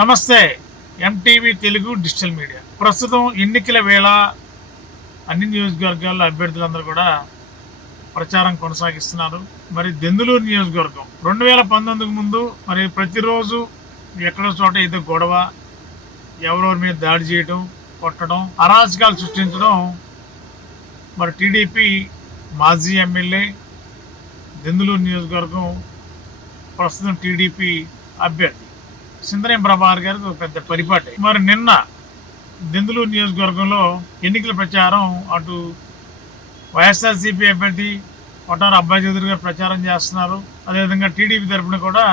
నమస్తే. MTV Telugu digital media. ప్రస్తుతం ఎన్నికల వేళ అన్ని నియోజకవర్గాల్లో అభ్యర్థులందరూ కూడా ప్రచారం కొనసాగిస్తున్నారు. మరి దెందులూరు నియోజకవర్గం 2019 ముందు మరి ప్రతిరోజు ఎక్కడో చోట ఏదో గొడవ, ఎవరెవరి మీద దాడి చేయడం, కొట్టడం, అరాచకాలు సృష్టించడం మరి టీడీపీ మాజీ ఎమ్మెల్యే దెందులూరు నియోజకవర్గం ప్రస్తుతం టీడీపీ అభ్యర్థి సిందనేని ప్రభాకర్ గారికి ఒక పెద్ద పరిపాటి. మరి నిన్న దెందులూరు నియోజకవర్గంలో ఎన్నికల ప్రచారం అటు వైఎస్ఆర్సీపీ అభ్యర్థి కొట్టారు అబ్బాయి చౌదరి గారు ప్రచారం చేస్తున్నారు. అదేవిధంగా టీడీపీ తరఫున కూడా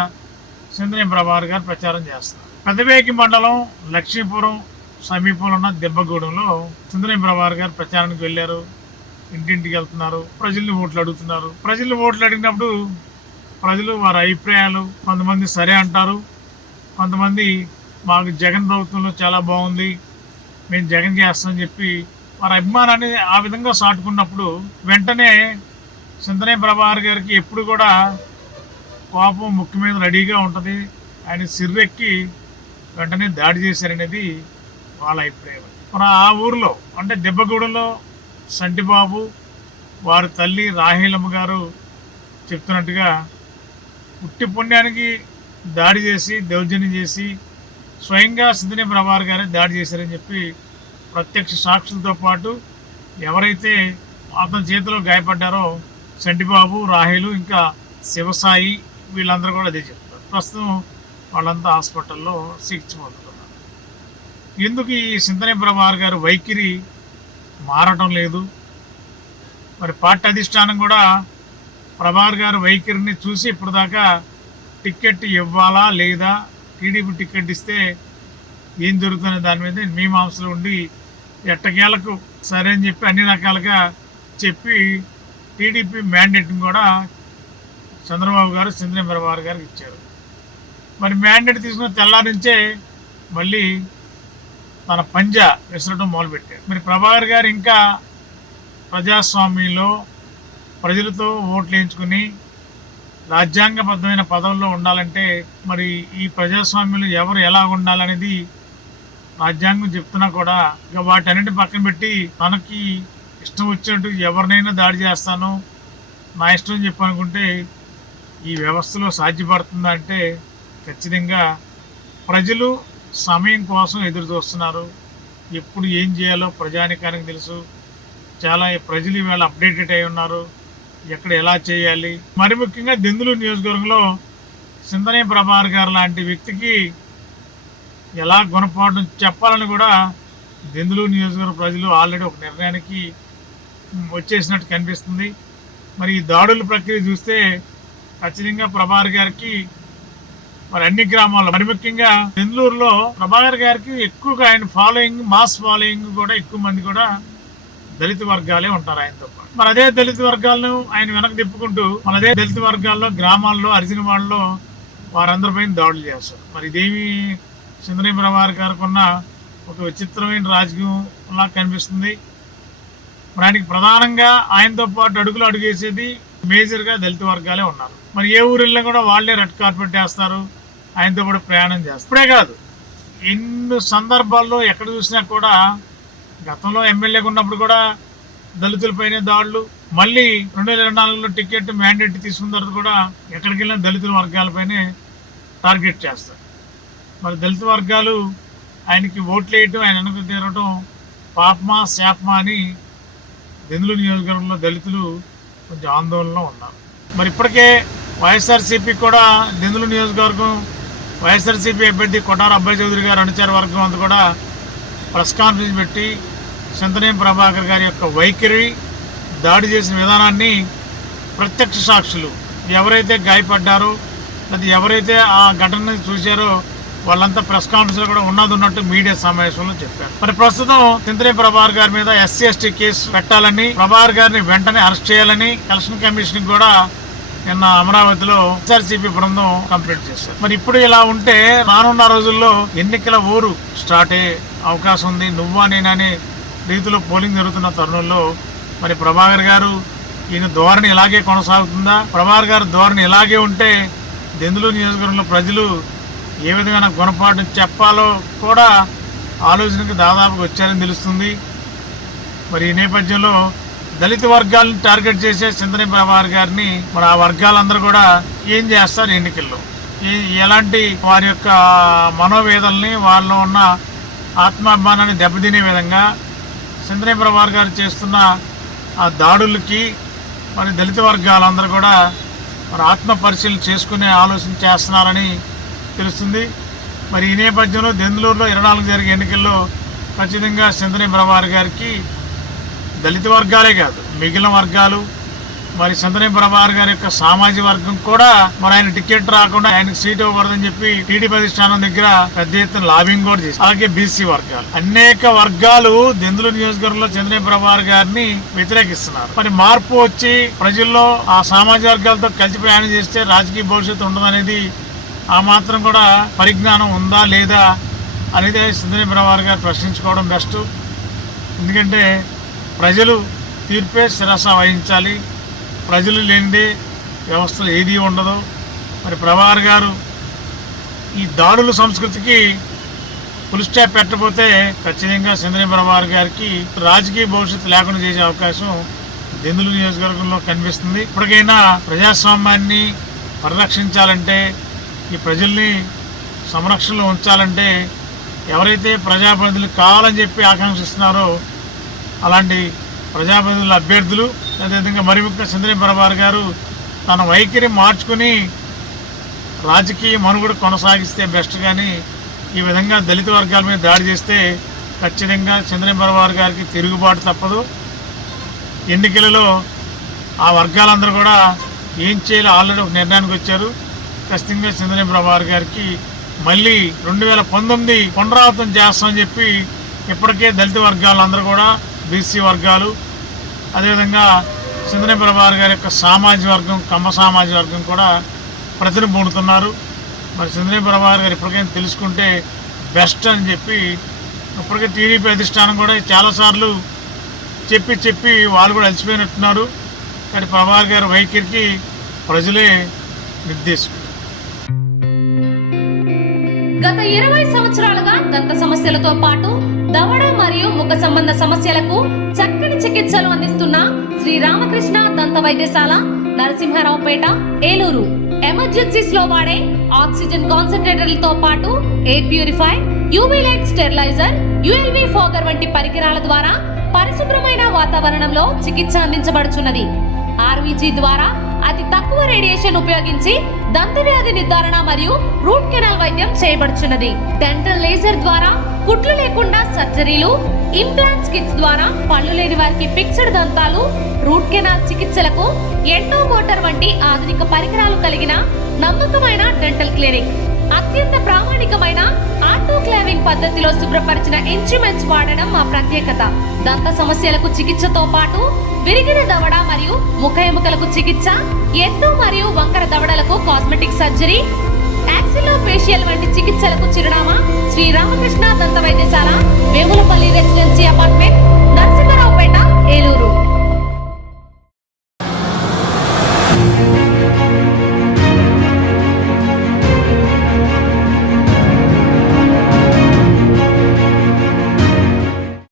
సిందనేని ప్రభాకర్ గారు ప్రచారం చేస్తున్నారు. పెద్దవేకి మండలం లక్ష్మీపురం సమీపంలో ఉన్న దెబ్బగూడెంలో సిందనేని ప్రభాకర్ గారు ప్రచారానికి వెళ్ళారు. ఇంటింటికి వెళ్తున్నారు, ప్రజల్ని ఓట్లు అడుగుతున్నారు. ప్రజల్ని ఓట్లు అడిగినప్పుడు ప్రజలు వారి అభిప్రాయాలు కొంతమంది సరే అంటారు, కొంతమంది మాకు జగన్ ప్రభుత్వంలో చాలా బాగుంది, మేము జగన్ చేస్తామని చెప్పి వారి అభిమానాన్ని ఆ విధంగా సాటుకున్నప్పుడు వెంటనే సిందనేని ప్రభాకర్ గారికి ఎప్పుడు కూడా కోపం ముక్కు మీద రెడీగా ఉంటుంది. ఆయన సిర్రెక్కి వెంటనే దాడి చేశారనేది వాళ్ళ అభిప్రాయం. మన ఆ ఊరిలో అంటే దెబ్బగూడెంలో సంటిబాబు వారి తల్లి రాహేలమ్మ గారు చెప్తున్నట్టుగా పుట్టి పుణ్యానికి దాడి చేసి దౌర్జన్యం చేసి స్వయంగా సిందనేని ప్రభాకర్ గారే దాడి చేశారని చెప్పి ప్రత్యక్ష సాక్షులతో పాటు ఎవరైతే అతని చేతిలో గాయపడ్డారో సంటిబాబు, రాహేలు, ఇంకా శివసాయి వీళ్ళందరూ కూడా అదే చెప్తారు. ప్రస్తుతం వాళ్ళంతా హాస్పిటల్లో చికిత్స పొందుతున్నారు. ఎందుకు ఈ సిందనేని ప్రభాకర్ గారు వైఖరి మారటం లేదు? మరి పార్టీ అధిష్టానం కూడా ప్రభాకర్ గారు వైఖరిని చూసి ఇప్పటిదాకా టికెట్ ఇవ్వాలా లేదా, టీడీపీ టికెట్ ఇస్తే ఏం జరుగుతుందనే దాని మీద మీమాంసలో ఉండి ఎట్టకేలకు సరే అని చెప్పి అన్ని రకాలుగా చెప్పి టీడీపీ మ్యాండేట్ని కూడా చంద్రబాబు గారు సిందనేని ప్రభాకర్ గారికి ఇచ్చారు. మరి మ్యాండేట్ తీసుకున్న తెల్లారించే మళ్ళీ తన పంజా విసరడం మొదలుపెట్టారు. మరి ప్రభాకర్ గారు ఇంకా ప్రజాస్వామ్యంలో ప్రజలతో ఓట్లు వేయించుకుని రాజ్యాంగబద్ధమైన పదవుల్లో ఉండాలంటే మరి ఈ ప్రజాస్వామ్యంలో ఎవరు ఎలా ఉండాలనేది రాజ్యాంగం చెప్తున్నా కూడా ఇక వాటన్నింటి పక్కన పెట్టి తనకి ఇష్టం వచ్చినట్టు ఎవరినైనా దాడి చేస్తాను, నా ఇష్టం చెప్పి అనుకుంటే ఈ వ్యవస్థలో సాధ్యపడుతుందా అంటే ఖచ్చితంగా ప్రజలు సమయం కోసం ఎదురు చూస్తున్నారు. ఎప్పుడు ఏం చేయాలో ప్రజానికానికి తెలుసు. చాలా ప్రజలు ఇవాళ అప్డేటెడ్ అయి ఉన్నారు, ఎక్కడ ఎలా చేయాలి. మరి ముఖ్యంగా దెందులూరు నియోజకవర్గంలో సిందనేని ప్రభాకర్ గారు లాంటి వ్యక్తికి ఎలా గుణపాఠం చెప్పాలని కూడా దెందులూరు నియోజకవర్గ ప్రజలు ఆల్రెడీ ఒక నిర్ణయానికి వచ్చేసినట్టు కనిపిస్తుంది. మరి ఈ దాడుల ప్రక్రియ చూస్తే ఖచ్చితంగా ప్రభాకర్ గారికి మరి అన్ని గ్రామాల్లో మరి ముఖ్యంగా దెందులూరులో ప్రభాకర్ గారికి ఎక్కువగా ఆయన ఫాలోయింగ్, మాస్ ఫాలోయింగ్ కూడా ఎక్కువ మంది కూడా దళిత వర్గాలే ఉంటారు ఆయనతో పాటు. మరి అదే దళిత వర్గాలను ఆయన వెనక్కి తిప్పుకుంటూ మన అదే దళిత వర్గాల్లో గ్రామాల్లో అరిచిన వాళ్ళలో వారందరిపైన దాడులు చేస్తారు. మరి ఇదేమి సిందనేని ప్రభాకర్ గారికి ఉన్న ఒక విచిత్రమైన రాజకీయం లా కనిపిస్తుంది. మరి ఆయనకి ప్రధానంగా ఆయనతో పాటు అడుగులు అడుగేసేది మేజర్గా దళిత వర్గాలే ఉన్నారు. మరి ఏ ఊరిలో కూడా వాళ్ళే రెడ్ కార్పెట్ వేస్తారు, ఆయనతో కూడా ప్రయాణం చేస్తారు. ఇప్పుడే కాదు, ఎన్ని సందర్భాల్లో ఎక్కడ చూసినా కూడా గతంలో ఎమ్మెల్యేగా ఉన్నప్పుడు కూడా దళితులపైనే దాడులు, మళ్ళీ 2024లో టికెట్ మ్యాండేట్ తీసుకున్న తర్వాత కూడా ఎక్కడికి వెళ్ళినా దళితుల వర్గాలపైనే టార్గెట్ చేస్తారు. మరి దళిత వర్గాలు ఆయనకి ఓట్లు వేయటం, ఆయన వెనక తీరటం పాపమా శాపమా అని దెందులూరు నియోజకవర్గంలో దళితులు కొంచెం ఆందోళనలో ఉన్నారు. మరి ఇప్పటికే వైఎస్ఆర్సీపీ కూడా దెందులూరు నియోజకవర్గం వైఎస్ఆర్సీపీ అభ్యర్థి కొట్టారు అబ్బాయి చౌదరి గారు అనుచర వర్గం అంతా కూడా ప్రెస్ కాన్ఫరెన్స్ పెట్టి సిందనేని ప్రభాకర్ గారి యొక్క వైఖరి, దాడి చేసిన విధానాన్ని ప్రత్యక్ష సాక్షులు ఎవరైతే గాయపడ్డారో లేదా ఎవరైతే ఆ ఘటనని చూశారో వాళ్ళంతా ప్రెస్ కాన్ఫరెన్స్లో కూడా ఉన్నట్టు మీడియా సమావేశంలో చెప్పారు. మరి ప్రస్తుతం సిందనేని ప్రభాకర్ గారి మీద SC/ST కేసు పెట్టాలని, ప్రభాకర్ గారిని వెంటనే అరెస్ట్ చేయాలని ఎలక్షన్ కమిషన్ కూడా నిన్న అమరావతిలో SRCP బృందం కంప్లీట్ చేశారు. మరి ఇప్పుడు ఇలా ఉంటే రానున్న రోజుల్లో ఎన్నికల ఊరు స్టార్ట్ అయ్యే అవకాశం ఉంది. నువ్వా నేననే రీతిలో పోలింగ్ జరుగుతున్న తరుణంలో మరి ప్రభాకర్ గారు ఈయన ధోరణి ఇలాగే కొనసాగుతుందా? ప్రభాకర్ గారు ధోరణి ఇలాగే ఉంటే దెందులూరు నియోజకవర్గంలో ప్రజలు ఏ విధమైన గుణపాఠం చెప్పాలో కూడా ఆలోచనకు దాదాపుగా వచ్చారని తెలుస్తుంది. మరి ఈ నేపథ్యంలో దళిత వర్గాలను టార్గెట్ చేసే చింతని ప్రభాకర్ గారిని మరి ఆ వర్గాలందరూ కూడా ఏం చేస్తారు ఎన్నికల్లో, ఎలాంటి వారి యొక్క మనోవేదనల్ని, వాళ్ళలో ఉన్న ఆత్మాభిమానాన్ని దెబ్బతినే విధంగా చింతని ప్రభాకర్ గారు చేస్తున్న ఆ దాడులకి మరి దళిత వర్గాలందరూ కూడా మరి ఆత్మ పరిశీలన చేసుకునే ఆలోచన చేస్తున్నారని తెలుస్తుంది. మరి ఈ నేపథ్యంలో దెందులూరులో 24 జరిగే ఎన్నికల్లో ఖచ్చితంగా చింతని ప్రభాకర్ గారికి దళిత వర్గాలే కాదు మిగిలిన వర్గాలు మరి చింతని ప్రభాకర్ గారి యొక్క సామాజిక వర్గం కూడా మరి ఆయన టికెట్ రాకుండా ఆయనకు సీట్ ఇవ్వకూడదని చెప్పి టీడీపీ అధిష్టానం దగ్గర పెద్ద ఎత్తున లాబింగ్ కూడా చేసి, అలాగే బీసీ వర్గాలు అనేక వర్గాలు దెందులూరు నియోజకవర్గంలో చింతని ప్రభాకర్ గారిని వ్యతిరేకిస్తున్నారు. మరి మార్పు వచ్చి ప్రజల్లో ఆ సామాజిక వర్గాలతో కలిసి ప్రయాణం చేస్తే రాజకీయ భవిష్యత్తు ఉండదనేది ఆ మాత్రం కూడా పరిజ్ఞానం ఉందా లేదా అనేది చింతని ప్రభాకర్ గారు ప్రశ్నించుకోవడం బెస్ట్. ఎందుకంటే ప్రజలు తీర్పే శిరస వహించాలి. ప్రజలు లేనిదే వ్యవస్థలు ఏదీ ఉండదు. మరి ప్రభాకర్ గారు ఈ దాడుల సంస్కృతికి ఫుల్ స్టాప్ పెట్టబోతే ఖచ్చితంగా చింతని ప్రభాకర్ గారికి రాజకీయ భవిష్యత్తు లేకుండా చేసే అవకాశం దెందులూరు నియోజకవర్గంలో కనిపిస్తుంది. ఇప్పటికైనా ప్రజాస్వామ్యాన్ని పరిరక్షించాలంటే, ఈ ప్రజల్ని సంరక్షణలో ఉంచాలంటే ఎవరైతే ప్రజాప్రతినిధులు కావాలని చెప్పి ఆకాంక్షిస్తున్నారో అలాంటి ప్రజాప్రతినిధుల అభ్యర్థులు, అదేవిధంగా మరి ముఖ్యంగా చింతని ప్రభాకర్ గారు తన వైఖరి మార్చుకుని రాజకీయ మనుగడ కొనసాగిస్తే బెస్ట్. కానీ ఈ విధంగా దళిత వర్గాల మీద దాడి చేస్తే ఖచ్చితంగా చింతని ప్రభాకర్ గారికి తిరుగుబాటు తప్పదు. ఎన్నికలలో ఆ వర్గాలందరూ కూడా ఏం చేయాలో ఆల్రెడీ ఒక నిర్ణయానికి వచ్చారు. ఖచ్చితంగా చింతని ప్రభాకర్ గారికి మళ్ళీ 2019 పునరావృతం చేస్తామని చెప్పి ఇప్పటికే దళిత వర్గాలందరూ కూడా, బీసీ వర్గాలు, అదేవిధంగా చింతని ప్రభాకర్ గారి యొక్క సామాజిక వర్గం, కమ్మ సామాజిక వర్గం కూడా ప్రతినిపొందుతున్నారు. మరి చింతని ప్రభాకర్ గారు ఇప్పటికైనా తెలుసుకుంటే బెస్ట్ అని చెప్పి ఇప్పటికే టీడీపీ అధిష్టానం కూడా చాలాసార్లు చెప్పి వాళ్ళు కూడా అలసిపోయినట్టున్నారు. కానీ ప్రభాకర్ గారి వైఖరికి ప్రజలే నిర్దేశం. గత 20 సంవత్సరాలుగా దంత సమస్యలతో పాటు దవడ మరియు ముఖ సంబంధ సమస్యలకు చక్కని చికిత్సలు అందిస్తున్న శ్రీ రామకృష్ణ దంత వైద్యశాల, నరసింహారావుపేట, ఏలూరు. ఎమర్జెన్సీస్ లో వాడే ఆక్సిజన్ కాన్సంట్రేటర్లతో పాటు air purifier, UV light steriliser, ULV fogger వంటి పరికరాల ద్వారా పరిశుభ్రమైన వాతావరణంలో చికిత్స అందించబడుచున్నది. ఆర్వీజీ ద్వారా అతి తక్కువ రేడియేషన్ ఉపయోగించి దంత వ్యాధి నిర్ధారణ మరియు రూట్ కెనాల్ వైద్యం చేయబడుచున్నది. డెంటల్ లేజర్ ద్వారా కుట్లు లేకుండా సర్జరీలు, ఇంప్లాంట్స్ కిట్స్ ద్వారా పళ్ళు లేని వారికి ఫిక్స్డ్ దంతాలు, రూట్ కెనాల్ చికిత్సలకు ఎండో మోటార్ వంటి ఆధునిక పరికరాలు కలిగిన నమ్మకమైన డెంటల్ క్లినిక్. అత్యంత ప్రామాణికమైన ఆటోక్లావింగ్ పద్ధతిలో శుభ్రపరిచిన ఇన్స్ట్రుమెంట్స్ వాడడం మా ప్రత్యేకత. దంత సమస్యలకు చికిత్సతో పాటు విరిగిన దవడ మరియు ముఖ ఎముకలకు చికిత్స, ఎత్తు మరియు వంకర దవడలకు కాస్మెటిక్ సర్జరీ, యాక్సిలోఫేషియల్ వంటి చికిత్సలకు చిరునామా శ్రీ రామకృష్ణ దంత వైద్యశాల, వేములపల్లి రెసిడెన్సీ అపార్ట్మెంట్,